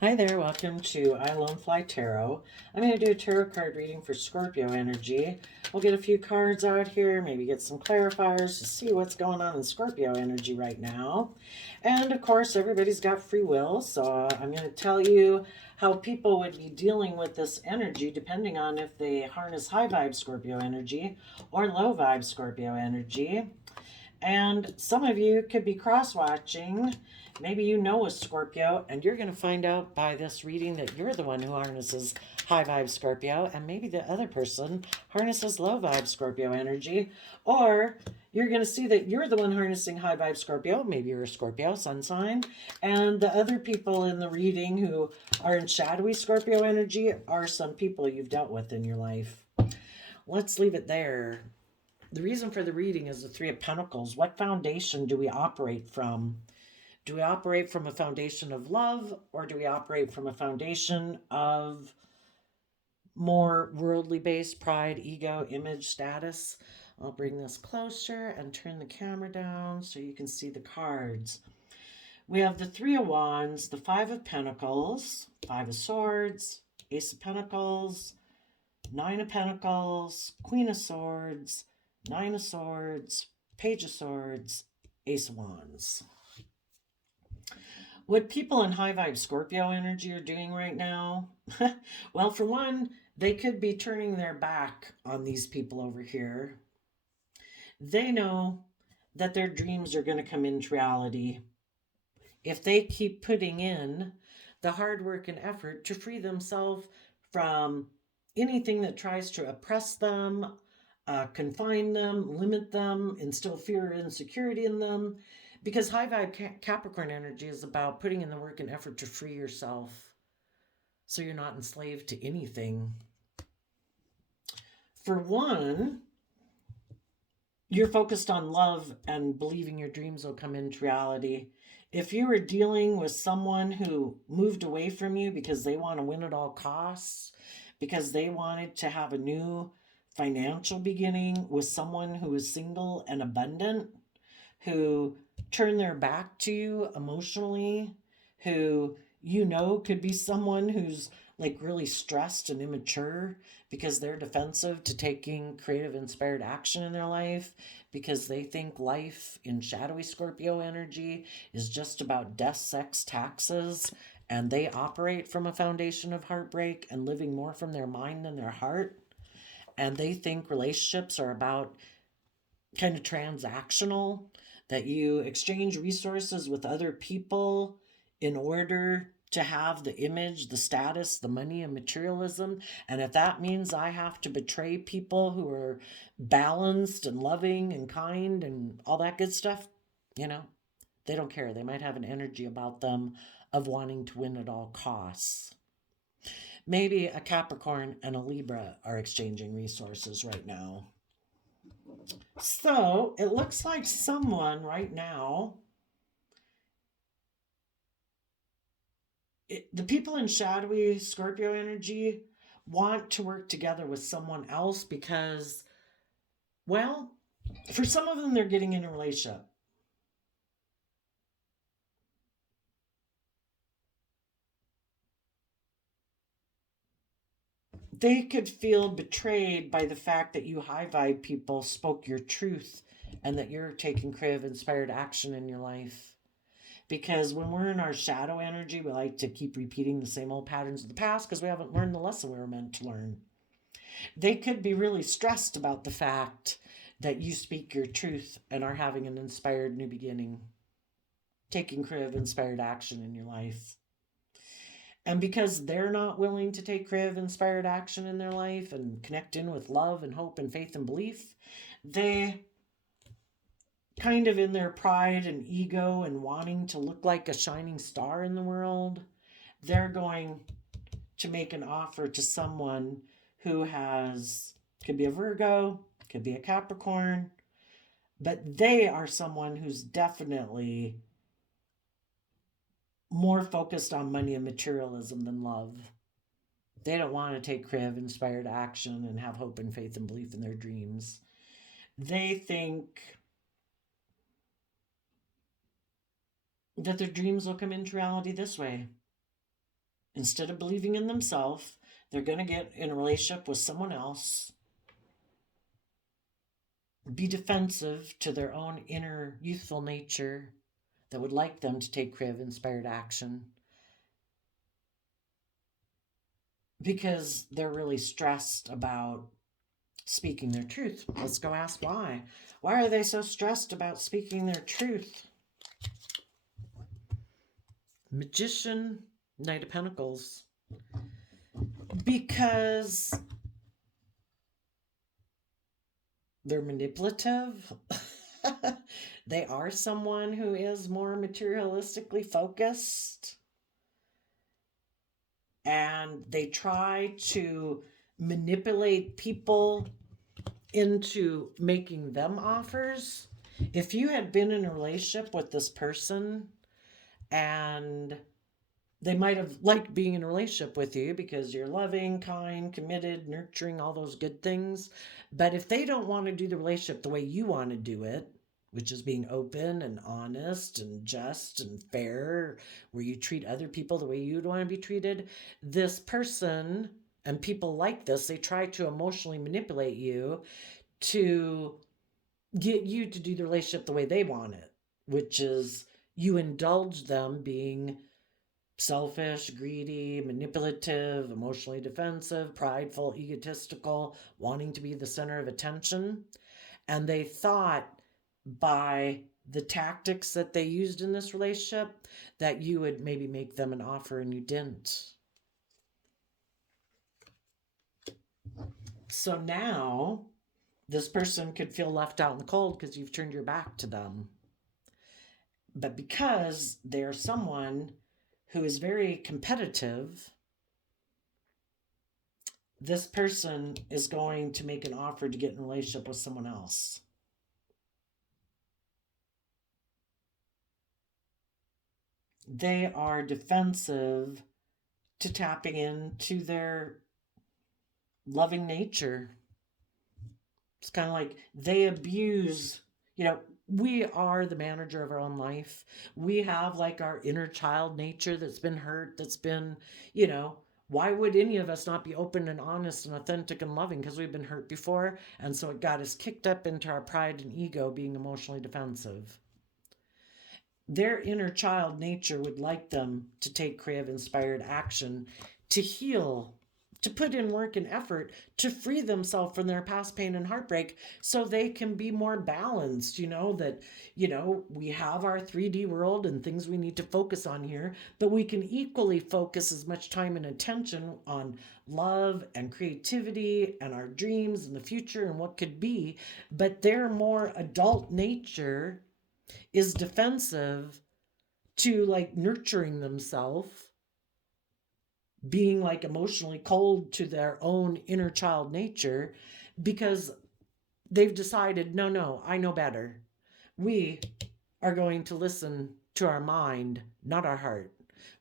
Hi there, welcome to I Lone Fly Tarot. I'm going to do a tarot card reading for Scorpio energy. We'll get a few cards out here, maybe get some clarifiers to see what's going on in Scorpio energy right now. And of course, everybody's got free will, so I'm going to tell you how people would be dealing with this energy depending on if they harness high vibe Scorpio energy or low vibe Scorpio energy. And some of you could be cross watching. Maybe you know a Scorpio, and you're going to find out by this reading that you're the one who harnesses high vibe Scorpio, and maybe the other person harnesses low vibe Scorpio energy. Or you're going to see that you're the one harnessing high vibe Scorpio. Maybe you're a Scorpio sun sign, and the other people in the reading who are in shadowy Scorpio energy are some people you've dealt with in your life. Let's leave it there. The reason for the reading is the Three of Pentacles. What foundation do we operate from? Do we operate from a foundation of love, or do we operate from a foundation of more worldly based pride, ego, image, status? I'll bring this closer and turn the camera down so you can see the cards. We have the Three of Wands, the Five of Pentacles, Five of Swords, Ace of Pentacles, Nine of Pentacles, Queen of Swords, Nine of Swords, Page of Swords, Ace of Wands. What people in high vibe Scorpio energy are doing right now, well, for one, they could be turning their back on these people over here. They know that their dreams are going to come into reality if they keep putting in the hard work and effort to free themselves from anything that tries to oppress them, confine them, limit them, instill fear or insecurity in them. Because high vibe Capricorn energy is about putting in the work and effort to free yourself so you're not enslaved to anything. For one, you're focused on love and believing your dreams will come into reality. If you were dealing with someone who moved away from you because they want to win at all costs, because they wanted to have a new financial beginning with someone who is single and abundant, who turn their back to you emotionally, who could be someone who's like really stressed and immature because they're defensive to taking creative inspired action in their life, because they think life in shadowy Scorpio energy is just about death, sex, taxes, and they operate from a foundation of heartbreak and living more from their mind than their heart. And they think relationships are about kind of transactional, that you exchange resources with other people in order to have the image, the status, the money, and materialism. And if that means I have to betray people who are balanced and loving and kind and all that good stuff, they don't care. They might have an energy about them of wanting to win at all costs. Maybe a Capricorn and a Libra are exchanging resources right now. So it looks like someone right now, the people in shadowy Scorpio energy want to work together with someone else because, well, for some of them, they're getting in a relationship. They could feel betrayed by the fact that you high vibe people spoke your truth and that you're taking creative inspired action in your life. Because when we're in our shadow energy, we like to keep repeating the same old patterns of the past because we haven't learned the lesson we were meant to learn. They could be really stressed about the fact that you speak your truth and are having an inspired new beginning, taking creative inspired action in your life. And because they're not willing to take creative inspired action in their life and connect in with love and hope and faith and belief, they kind of in their pride and ego and wanting to look like a shining star in the world, they're going to make an offer to someone who could be a Virgo, could be a Capricorn, but they are someone who's definitely more focused on money and materialism than love. They don't want to take creative inspired action and have hope and faith and belief in their dreams. They think that their dreams will come into reality this way. Instead of believing in themselves, they're going to get in a relationship with someone else, be defensive to their own inner youthful nature that would like them to take creative inspired action because they're really stressed about speaking their truth. Let's go ask why. Why are they so stressed about speaking their truth? Magician, Knight of Pentacles. Because they're manipulative. They are someone who is more materialistically focused. And they try to manipulate people into making them offers. If you had been in a relationship with this person and they might have liked being in a relationship with you because you're loving, kind, committed, nurturing, all those good things. But if they don't want to do the relationship the way you want to do it, which is being open and honest and just and fair, where you treat other people the way you'd want to be treated, this person and people like this, they try to emotionally manipulate you to get you to do the relationship the way they want it, which is you indulge them being selfish, greedy, manipulative, emotionally defensive, prideful, egotistical, wanting to be the center of attention. And they thought by the tactics that they used in this relationship that you would maybe make them an offer and you didn't. So now this person could feel left out in the cold because you've turned your back to them. But because they're someone who is very competitive, this person is going to make an offer to get in a relationship with someone else. They are defensive to tapping into their loving nature. It's kind of like they abuse, we are the manager of our own life. We have like our inner child nature that's been hurt, that's been, why would any of us not be open and honest and authentic and loving? Because we've been hurt before. And so it got us kicked up into our pride and ego being emotionally defensive. Their inner child nature would like them to take creative inspired action, to heal, to put in work and effort to free themselves from their past pain and heartbreak so they can be more balanced. We have our 3D world and things we need to focus on here, but we can equally focus as much time and attention on love and creativity and our dreams and the future and what could be. But their more adult nature is defensive to like nurturing themselves, being like emotionally cold to their own inner child nature because they've decided, no, I know better. We are going to listen to our mind, not our heart.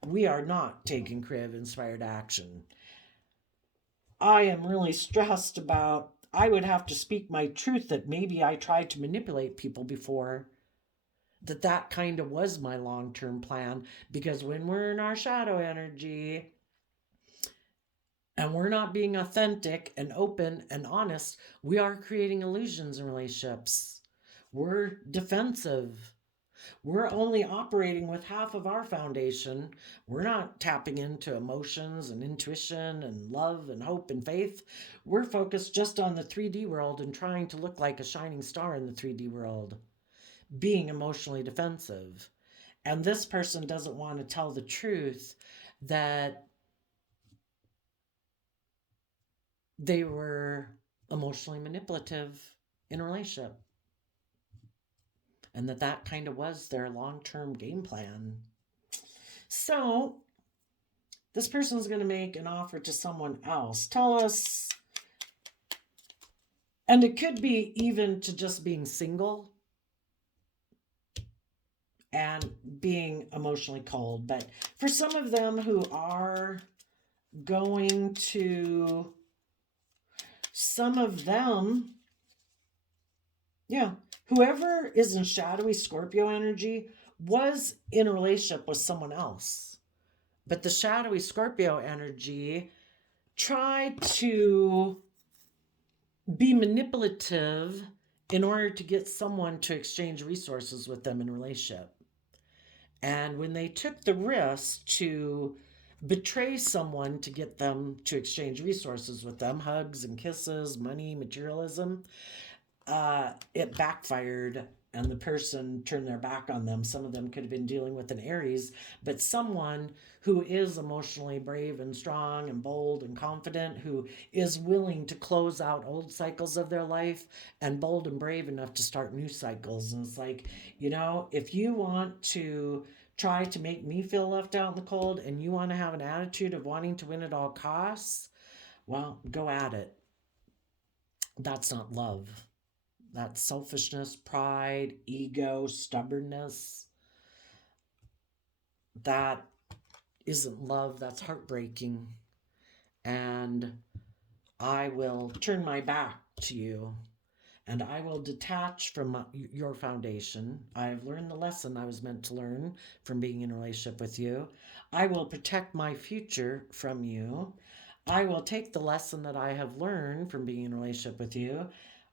We are not taking creative inspired action. I am really stressed about, I would have to speak my truth that maybe I tried to manipulate people before. That kind of was my long-term plan, because when we're in our shadow energy and we're not being authentic and open and honest, we are creating illusions in relationships. We're defensive. We're only operating with half of our foundation. We're not tapping into emotions and intuition and love and hope and faith. We're focused just on the 3D world and trying to look like a shining star in the 3D world, being emotionally defensive. And this person doesn't want to tell the truth that they were emotionally manipulative in a relationship, and that kind of was their long-term game plan. So this person's going to make an offer to someone else. Tell us, and it could be even to just being single and being emotionally cold. But for some of them who are going to, some of them, whoever is in shadowy Scorpio energy was in a relationship with someone else. But the shadowy Scorpio energy tried to be manipulative in order to get someone to exchange resources with them in a relationship. And when they took the risk to betray someone to get them to exchange resources with them, hugs and kisses, money, materialism, it backfired and the person turned their back on them. Some of them could have been dealing with an Aries, but someone who is emotionally brave and strong and bold and confident, who is willing to close out old cycles of their life and bold and brave enough to start new cycles. And it's like, if you want to try to make me feel left out in the cold and you want to have an attitude of wanting to win at all costs, well, go at it. That's not love. That's selfishness, pride, ego, stubbornness. That isn't love. That's heartbreaking. And I will turn my back to you and I will detach from your foundation. I've learned the lesson I was meant to learn from being in a relationship with you. I will protect my future from you. I will take the lesson that I have learned from being in a relationship with you,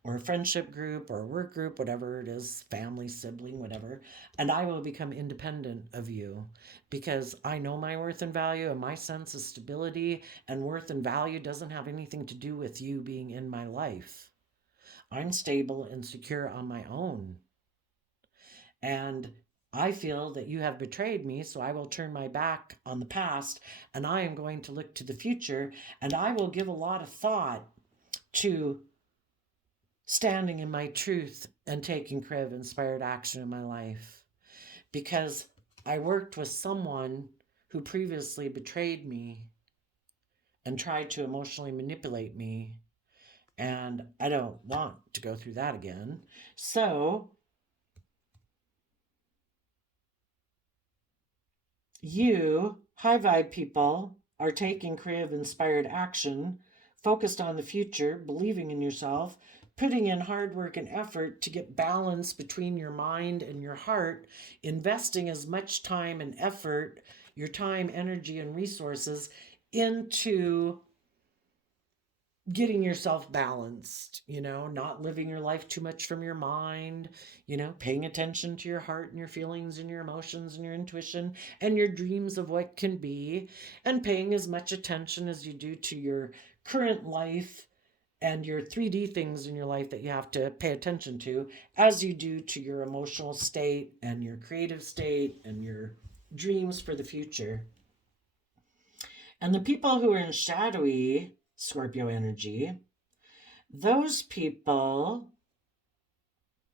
or a friendship group, or a work group, whatever it is, family, sibling, whatever, and I will become independent of you because I know my worth and value, and my sense of stability and worth and value doesn't have anything to do with you being in my life. I'm stable and secure on my own. And I feel that you have betrayed me, so I will turn my back on the past and I am going to look to the future, and I will give a lot of thought to standing in my truth and taking creative inspired action in my life, because I worked with someone who previously betrayed me and tried to emotionally manipulate me, and I don't want to go through that again. So you, high vibe people, are taking creative inspired action, focused on the future, believing in yourself, putting in hard work and effort to get balance between your mind and your heart, investing as much time and effort, your time, energy, and resources into getting yourself balanced, not living your life too much from your mind, paying attention to your heart and your feelings and your emotions and your intuition and your dreams of what can be, and paying as much attention as you do to your current life and your 3D things in your life that you have to pay attention to as you do to your emotional state and your creative state and your dreams for the future. And the people who are in shadowy Scorpio energy, those people,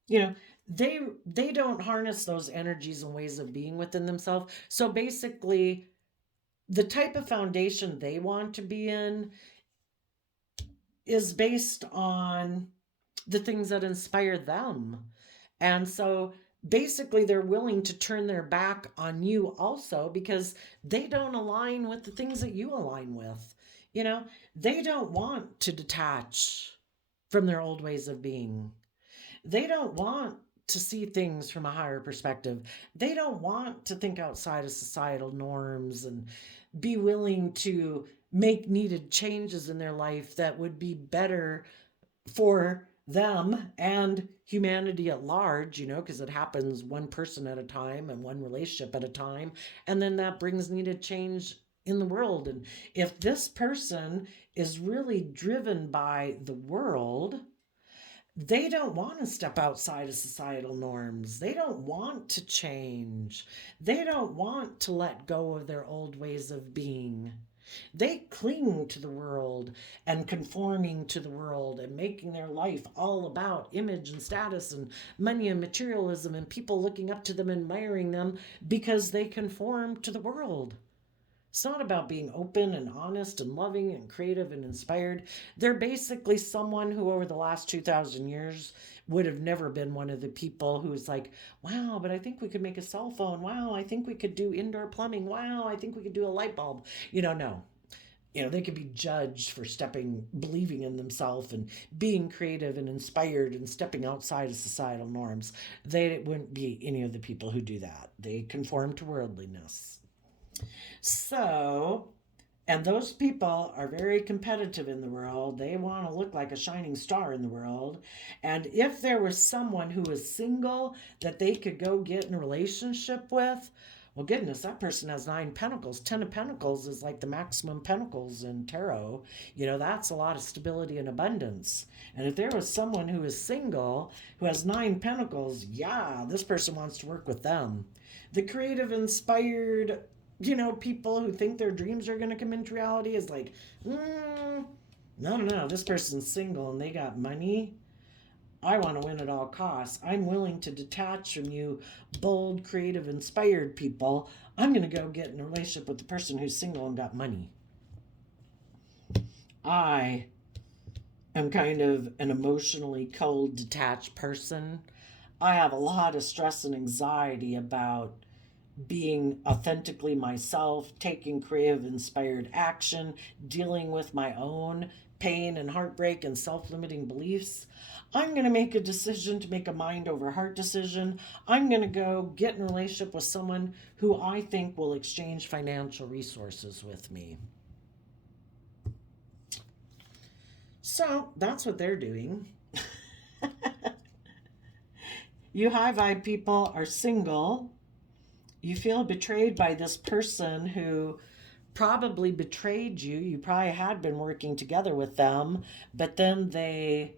they don't harness those energies and ways of being within themselves. So basically, the type of foundation they want to be in is based on the things that inspire them. And so basically they're willing to turn their back on you also because they don't align with the things that you align with. They don't want to detach from their old ways of being. They don't want to see things from a higher perspective. They don't want to think outside of societal norms and be willing to make needed changes in their life that would be better for them and humanity at large, because it happens one person at a time and one relationship at a time. And then that brings needed change in the world. And if this person is really driven by the world, they don't want to step outside of societal norms. They don't want to change. They don't want to let go of their old ways of being. They cling to the world and conforming to the world and making their life all about image and status and money and materialism and people looking up to them, admiring them because they conform to the world. It's not about being open and honest and loving and creative and inspired. They're basically someone who over the last 2,000 years would have never been one of the people who's like, wow, but I think we could make a cell phone. Wow, I think we could do indoor plumbing. Wow, I think we could do a light bulb. No. They could be judged for believing in themselves and being creative and inspired and stepping outside of societal norms. They wouldn't be any of the people who do that. They conform to worldliness. So, and those people are very competitive in the world. They want to look like a shining star in the world. And if there was someone who was single that they could go get in a relationship with, well, goodness, that person has 9 pentacles. 10 of pentacles is like the maximum pentacles in tarot. You know, that's a lot of stability and abundance. And if there was someone who is single who has 9 pentacles, yeah, this person wants to work with them. The creative, inspired, people who think their dreams are going to come into reality is like, no, this person's single and they got money. I want to win at all costs. I'm willing to detach from you, bold, creative, inspired people. I'm going to go get in a relationship with the person who's single and got money. I am kind of an emotionally cold, detached person. I have a lot of stress and anxiety about being authentically myself, taking creative, inspired action, dealing with my own pain and heartbreak and self limiting beliefs. I'm going to make a decision to make a mind over heart decision. I'm going to go get in a relationship with someone who I think will exchange financial resources with me. So that's what they're doing. You high vibe people are single. You feel betrayed by this person who probably betrayed you. You probably had been working together with them, but then they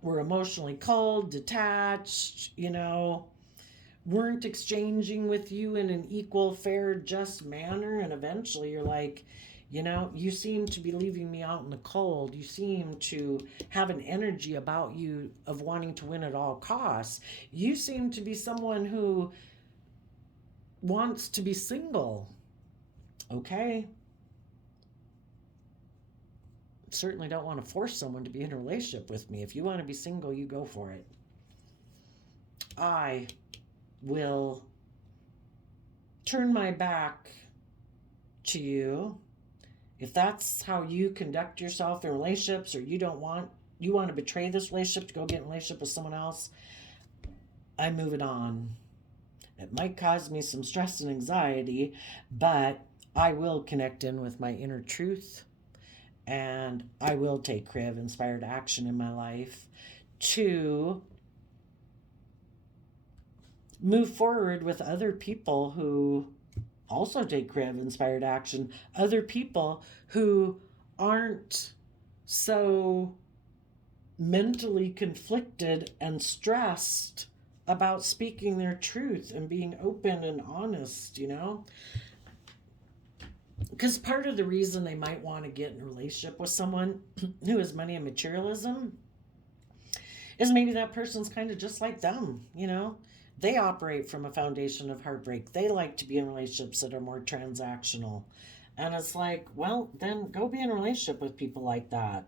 were emotionally cold, detached, weren't exchanging with you in an equal, fair, just manner. And eventually you're like, you seem to be leaving me out in the cold. You seem to have an energy about you of wanting to win at all costs. You seem to be someone who wants to be single. Okay. Certainly don't want to force someone to be in a relationship with me. If you want to be single, you go for it. I will turn my back to you if that's how you conduct yourself in relationships, or you want to betray this relationship to go get in a relationship with someone else. I'm moving on. It might cause me some stress and anxiety, but I will connect in with my inner truth, and I will take creative, inspired action in my life to move forward with other people who also take creative, inspired action, other people who aren't so mentally conflicted and stressed about speaking their truth and being open and honest, Because part of the reason they might want to get in a relationship with someone who has money and materialism is maybe that person's kind of just like them, They operate from a foundation of heartbreak. They like to be in relationships that are more transactional. And it's like, well, then go be in a relationship with people like that.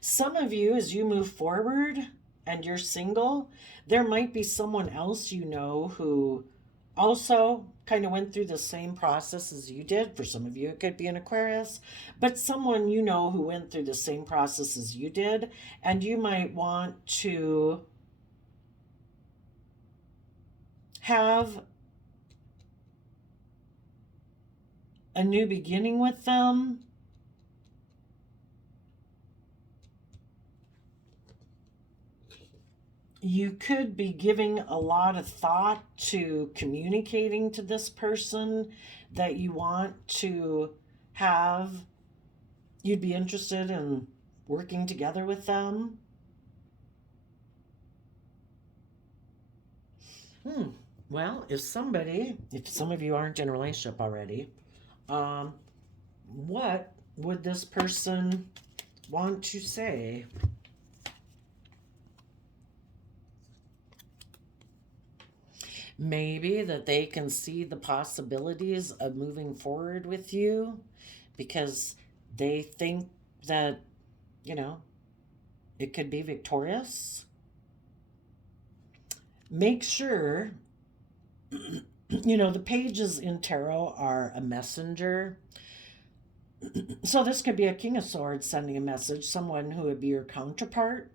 Some of you, as you move forward and you're single, there might be someone else who also kind of went through the same process as you did. For some of you, it could be an Aquarius, but someone who went through the same process as you did, and you might want to have a new beginning with them. You could be giving a lot of thought to communicating to this person that you want to have, you'd be interested in working together with them. Well, if some of you aren't in a relationship already, what would this person want to say? Maybe that they can see the possibilities of moving forward with you because they think that, it could be victorious. Make sure, the pages in tarot are a messenger. So this could be a King of Swords sending a message, someone who would be your counterpart.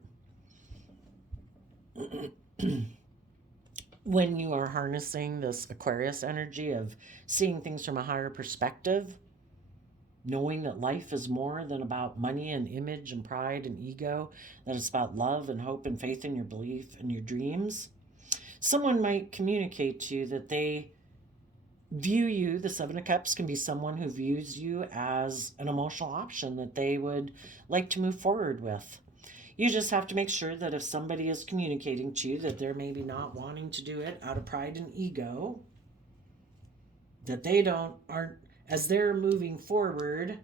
when you are harnessing this Aquarius energy of seeing things from a higher perspective, knowing that life is more than about money and image and pride and ego, that it's about love and hope and faith in your belief and your dreams, someone might communicate to you that they view you, the Seven of Cups can be someone who views you as an emotional option that they would like to move forward with. You just have to make sure that if somebody is communicating to you that they're maybe not wanting to do it out of pride and ego, that they aren't, as they're moving forward,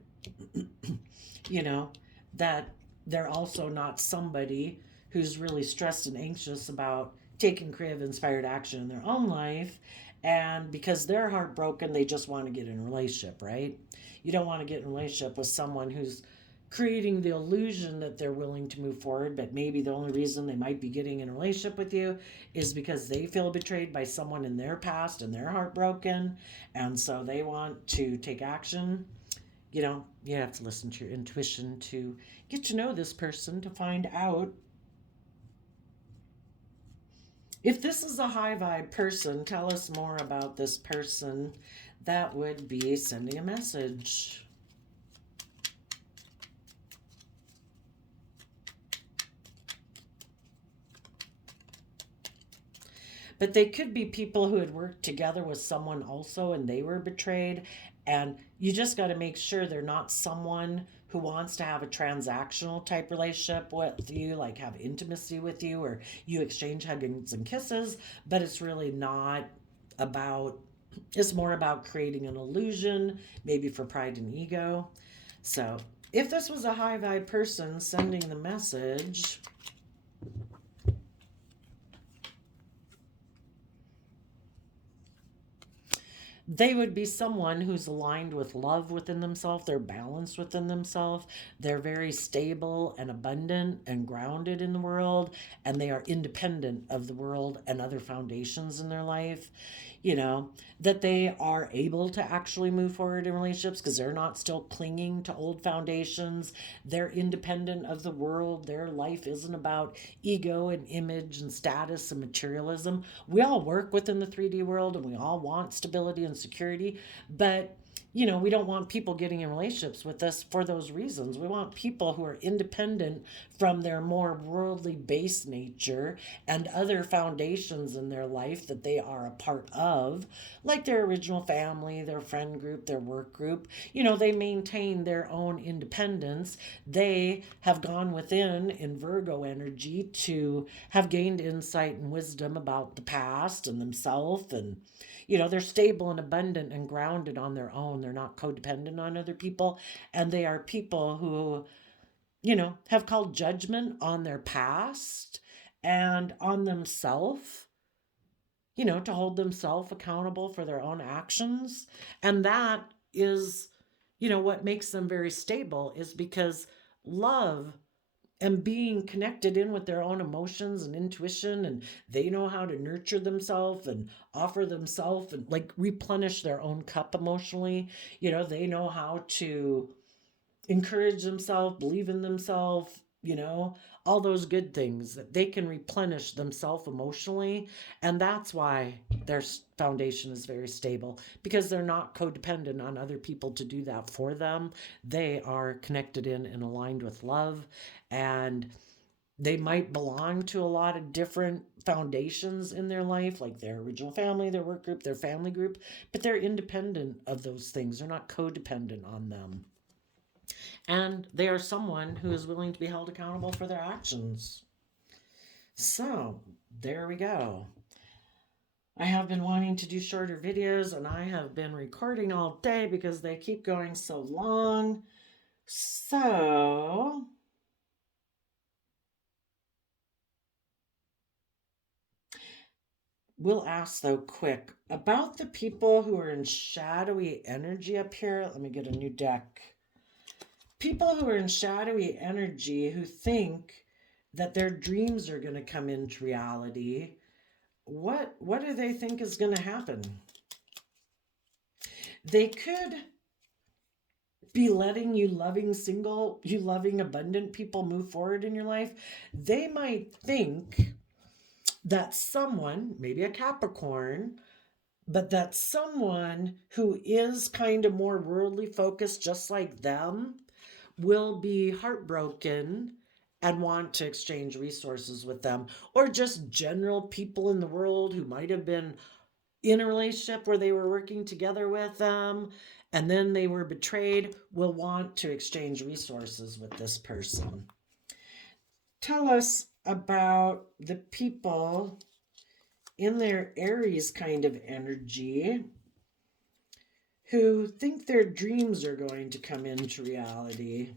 you know, that they're also not somebody who's really stressed and anxious about taking creative inspired action in their own life. And because they're heartbroken, they just want to get in a relationship, right? You don't want to get in a relationship with someone who's creating the illusion that they're willing to move forward, but maybe the only reason they might be getting in a relationship with you is because they feel betrayed by someone in their past and they're heartbroken, and so they want to take action. You have to listen to your intuition to get to know this person, to find out if this is a high vibe person. Tell us more about this person. That would be sending a message. But they could be people who had worked together with someone also and they were betrayed. And you just got to make sure they're not someone who wants to have a transactional type relationship with you, like have intimacy with you, or you exchange hugs and kisses. But it's really not about, it's more about creating an illusion, maybe for pride and ego. So if this was a high vibe person sending the message, they would be someone who's aligned with love within themselves. They're balanced within themselves. They're very stable and abundant and grounded in the world. And they are independent of the world and other foundations in their life. That they are able to actually move forward in relationships because they're not still clinging to old foundations. They're independent of the world. Their life isn't about ego and image and status and materialism. We all work within the 3D world and we all want stability and security, but we don't want people getting in relationships with us for those reasons. We want people who are independent from their more worldly based nature and other foundations in their life that they are a part of, like their original family, their friend group, their work group. They maintain their own independence. They have gone within in Virgo energy to have gained insight and wisdom about the past and themselves, and they're stable and abundant and grounded on their own. They're not codependent on other people. And they are people who, have called judgment on their past and on themselves, to hold themselves accountable for their own actions. And that is, what makes them very stable, is because love and being connected in with their own emotions and intuition, and they know how to nurture themselves and offer themselves and like replenish their own cup emotionally. They know how to encourage themselves, believe in themselves, all those good things, that they can replenish themselves emotionally. And that's why their foundation is very stable, because they're not codependent on other people to do that for them. They are connected in and aligned with love, and they might belong to a lot of different foundations in their life, like their original family, their work group, their family group, but they're independent of those things. They're not codependent on them. And they are someone who is willing to be held accountable for their actions. So, there we go. I have been wanting to do shorter videos, and I have been recording all day because they keep going so long. So, we'll ask though quick about the people who are in shadowy energy up here. Let me get a new deck. People who are in shadowy energy who think that their dreams are going to come into reality. What do they think is going to happen? They could be letting you loving abundant people move forward in your life. They might think that someone, maybe a Capricorn, but that someone who is kind of more worldly focused, just like them, will be heartbroken and want to exchange resources with them, or just general people in the world who might have been in a relationship where they were working together with them and then they were betrayed, will want to exchange resources with this person. Tell us about the people in their Aries kind of energy who think their dreams are going to come into reality.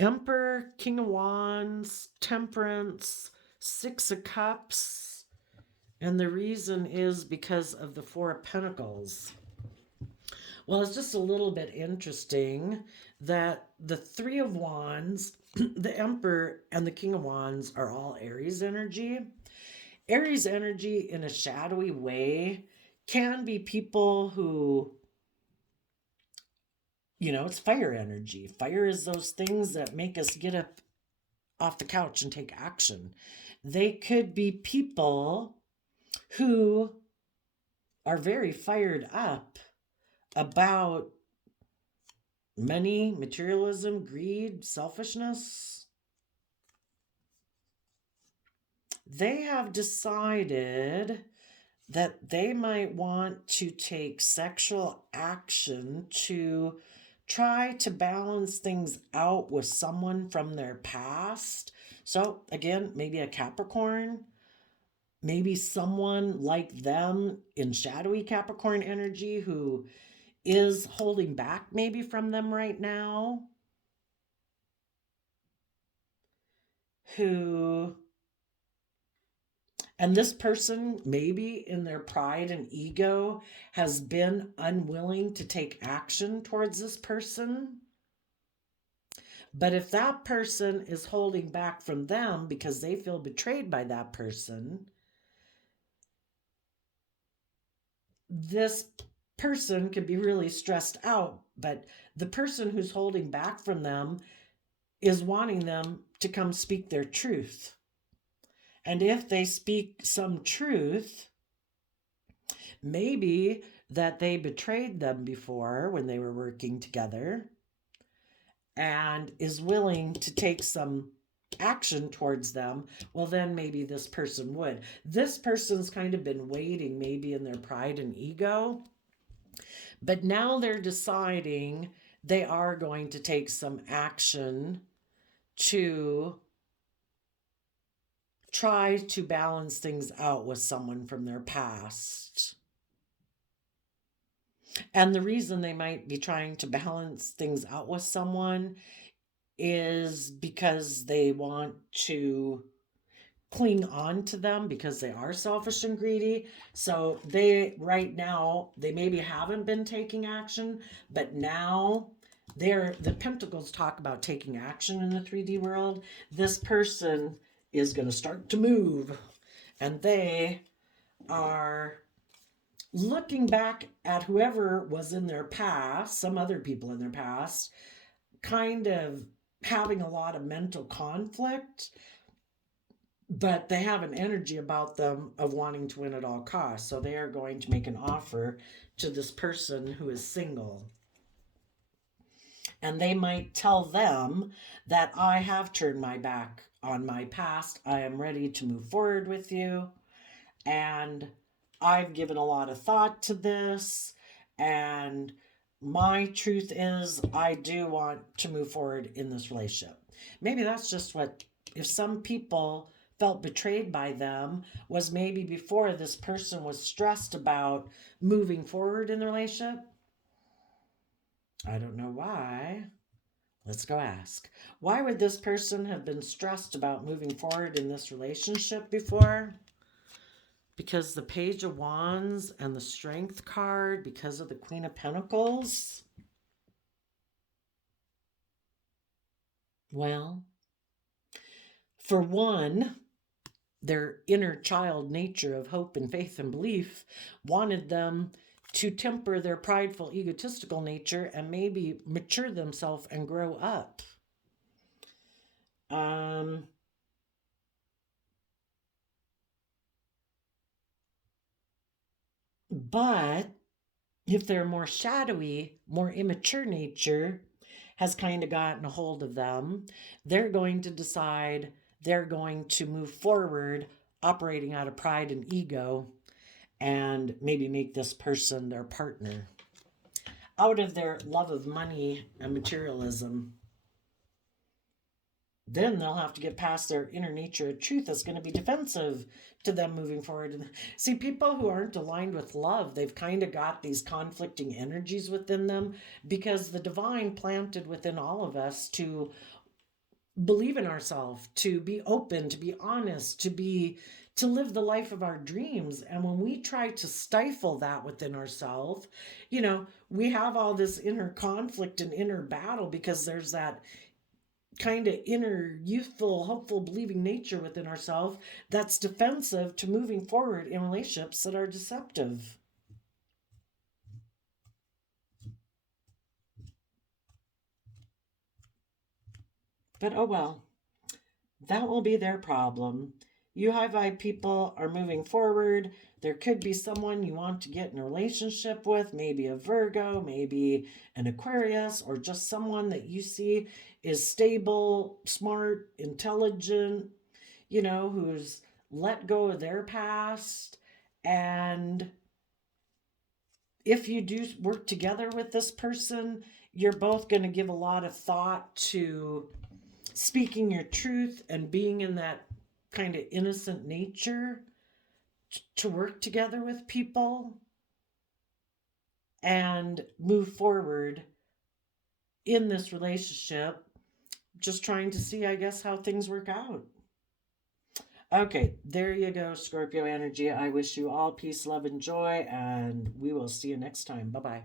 Emperor, King of Wands, Temperance, Six of Cups, and the reason is because of the Four of Pentacles. Well, it's just a little bit interesting that the Three of Wands, the Emperor, and the King of Wands are all Aries energy. Aries energy, in a shadowy way, can be people who, it's fire energy. Fire is those things that make us get up off the couch and take action. They could be people who are very fired up about money, materialism, greed, selfishness. They have decided that they might want to take sexual action to try to balance things out with someone from their past. So, again, maybe a Capricorn, maybe someone like them in shadowy Capricorn energy who is holding back maybe from them right now, and this person, maybe in their pride and ego, has been unwilling to take action towards this person. But if that person is holding back from them because they feel betrayed by that person, this person could be really stressed out. But the person who's holding back from them is wanting them to come speak their truth. And if they speak some truth, maybe that they betrayed them before when they were working together, and is willing to take some action towards them, well, then maybe this person would. This person's kind of been waiting, maybe in their pride and ego, but now they're deciding they are going to take some action to try to balance things out with someone from their past. And the reason they might be trying to balance things out with someone is because they want to cling on to them because they are selfish and greedy. So they, right now, they maybe haven't been taking action, but now the Pentacles talk about taking action in the 3D world. This person is going to start to move, and they are looking back at whoever was in their past, some other people in their past, kind of having a lot of mental conflict, but they have an energy about them of wanting to win at all costs. So they are going to make an offer to this person who is single. And they might tell them that I have turned my back on my past. I am ready to move forward with you. And I've given a lot of thought to this. And my truth is, I do want to move forward in this relationship. Maybe that's just what, if some people felt betrayed by them, was maybe before this person was stressed about moving forward in the relationship. I don't know why. Let's go ask. Why would this person have been stressed about moving forward in this relationship before? Because the Page of Wands and the Strength card, because of the Queen of Pentacles. Well, for one, their inner child nature of hope and faith and belief wanted them to temper their prideful, egotistical nature and maybe mature themselves and grow up. But if their more shadowy, more immature nature has kind of gotten a hold of them, they're going to decide they're going to move forward operating out of pride and ego and maybe make this person their partner out of their love of money and materialism. Then they'll have to get past their inner nature of truth that's going to be defensive to them moving forward. See, people who aren't aligned with love, they've kind of got these conflicting energies within them because the divine planted within all of us to believe in ourselves, to be open, to be honest, to live the life of our dreams. And when we try to stifle that within ourselves, we have all this inner conflict and inner battle because there's that kind of inner youthful, hopeful, believing nature within ourselves that's defensive to moving forward in relationships that are deceptive. But oh well, that will be their problem. You high vibe people are moving forward. There could be someone you want to get in a relationship with, maybe a Virgo, maybe an Aquarius, or just someone that you see is stable, smart, intelligent, who's let go of their past. And if you do work together with this person, you're both going to give a lot of thought to speaking your truth and being in that kind of innocent nature to work together with people and move forward in this relationship, just trying to see, I guess, how things work out. Okay, there you go, Scorpio energy. I wish you all peace, love, and joy, and we will see you next time. Bye-bye.